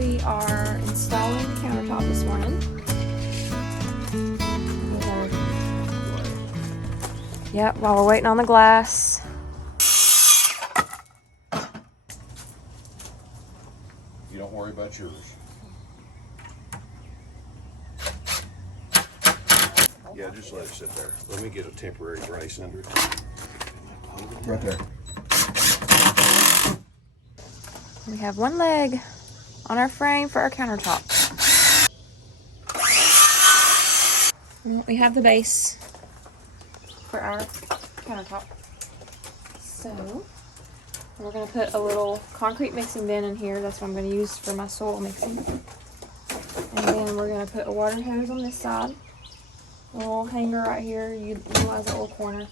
We are installing the countertop this morning. Yep, while we're waiting on the glass. You don't worry about yours. Yeah, just let it sit there. Let me get a temporary brace under it. Right there. We have one leg on our frame for our countertop. We have the base for our countertop. So we're going to put a little concrete mixing bin in here. That's what I'm going to use for my soil mixing. And then we're going to put a water hose on this side. A little hanger right here. You utilize that little corner.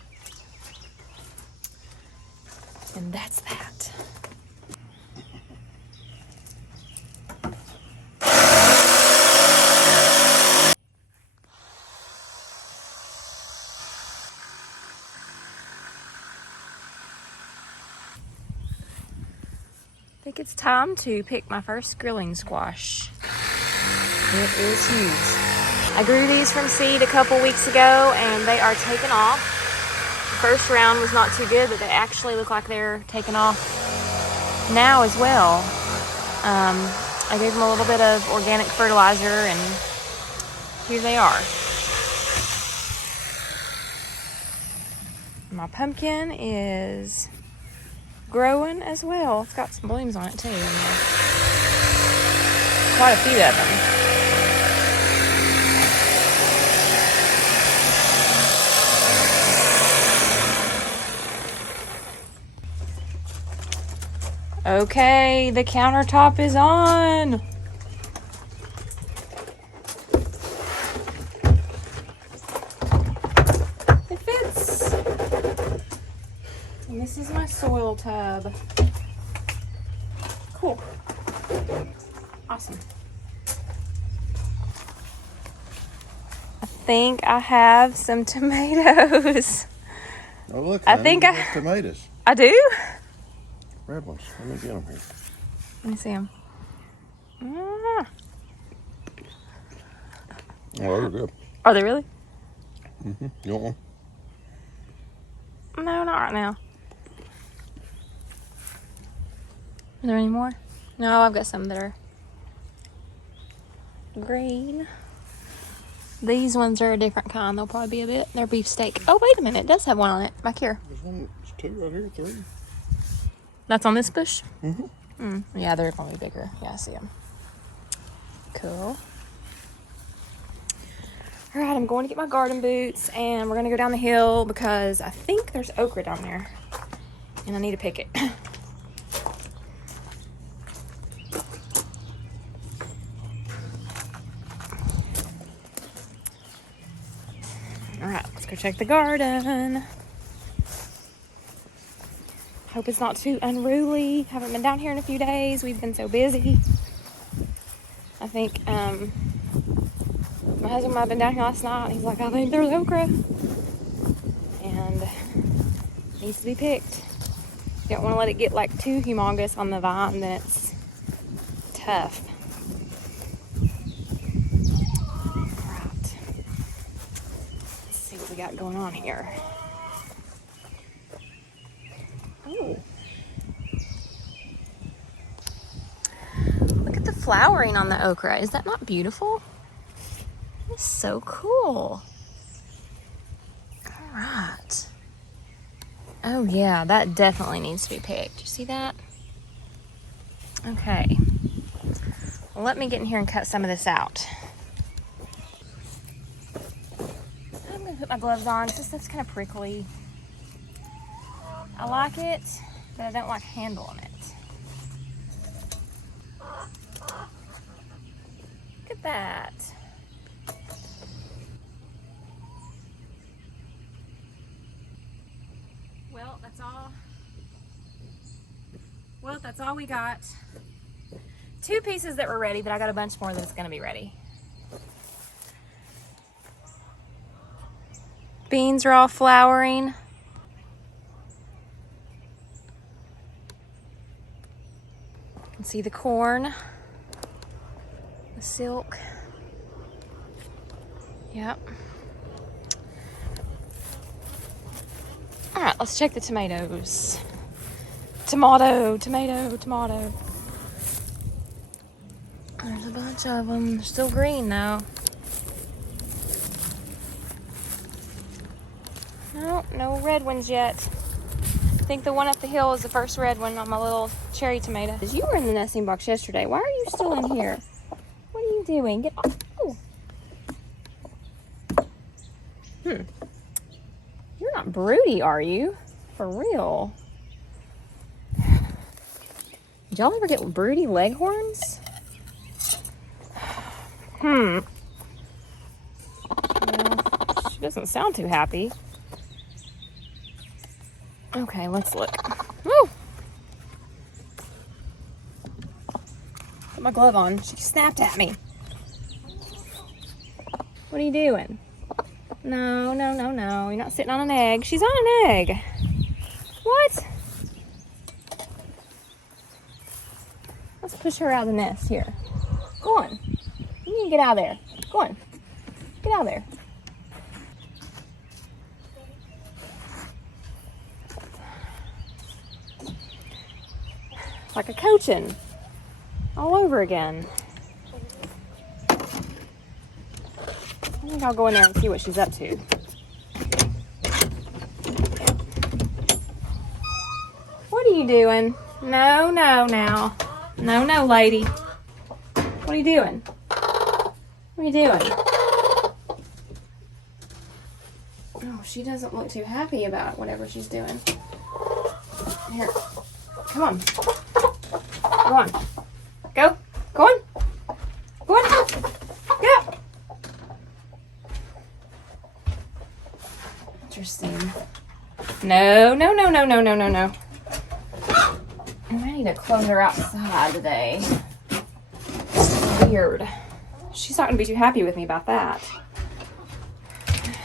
And that's that. I think it's time to pick my first grilling squash. It is huge. I grew these from seed a couple weeks ago and they are taking off. First round was not too good, but they actually look like they're taking off now as well. I gave them a little bit of organic fertilizer and here they are. My pumpkin is growing as well. It's got some blooms on it too. Quite a few of them. Okay, the countertop is on. It fits. And this is my soil tub. Cool. Awesome. I think I have some tomatoes. Oh look, I think I have tomatoes. I do? Red ones. Let me get them here. Let me see them. Oh, they're good. Are they really? Mm-hmm. You want one? No, not right now. Is there any more? No, I've got some that are green. These ones are a different kind. They'll probably be a bit. They're beefsteak. Oh, wait a minute. It does have one on it. Back here. There's one. There's two right here. Three. That's on this bush? Mm-hmm. Yeah, they're going to be bigger. Yeah, I see them. Cool. All right, I'm going to get my garden boots, and we're going to go down the hill because I think there's okra down there, and I need to pick it. All right, let's go check the garden. Hope it's not too unruly. Haven't been down here in a few days. We've been so busy. I think my husband might have been down here last night. And he's like, I think there's okra. And it needs to be picked. You don't want to let it get like too humongous on the vine, then it's tough. Alright. Let's see what we got going on here. Ooh. Look at the flowering on the okra. Is that not beautiful? It's so cool. All right. Oh yeah, that definitely needs to be picked. You see that? Okay. Well, let me get in here and cut some of this out. I'm gonna put my gloves on. Just that's kind of prickly. I like it, but I don't like handling it. Look at that. Well, that's all we got. 2 pieces that were ready, but I got a bunch more that's gonna be ready. Beans are all flowering. You can see the corn. The silk. Yep. All right, let's check the tomatoes. Tomato. There's a bunch of them. They're still green though. No, no red ones yet. I think the one up the hill is the first red one on my little cherry tomato. You were in the nesting box yesterday. Why are you still in here? What are you doing? Get off. Oh. You're not broody, are you? For real? Did y'all ever get broody leghorns? Well, she doesn't sound too happy. Okay, let's look. Woo! Put my glove on. She snapped at me. What are you doing? No. You're not sitting on an egg. She's on an egg. What? Let's push her out of the nest here. Go on. You need to get out of there. Go on. Get out of there. Like a coaching. All over again. I think I'll go in there and see what she's up to. What are you doing? No, now. No, lady. What are you doing? What are you doing? Oh, she doesn't look too happy about whatever she's doing. Here. Come on. Go on. Go. Go on. Go on. Go. Interesting. No. I need to close her outside today. Weird. She's not going to be too happy with me about that.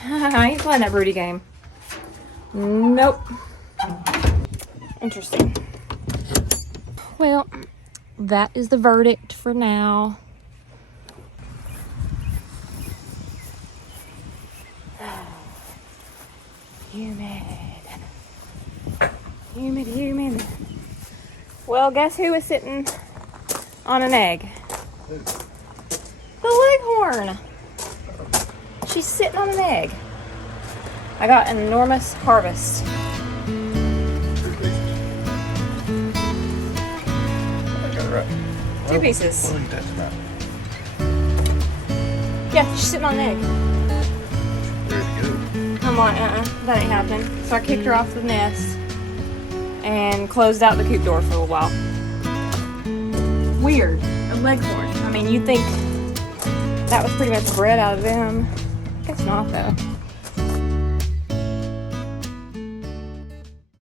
I ain't playing that broody game. Nope. Interesting. Well, that is the verdict for now. Humid. Well, guess who was sitting on an egg? The leghorn. She's sitting on an egg. I got an enormous harvest. Two pieces. We'll eat that tonight. Yeah, she's sitting on an egg. Ready to go. I'm like, that ain't happening. So I kicked her off the nest and closed out the coop door for a while. Weird. A leghorn. I mean, you'd think that was pretty much bred out of them. Guess not, though.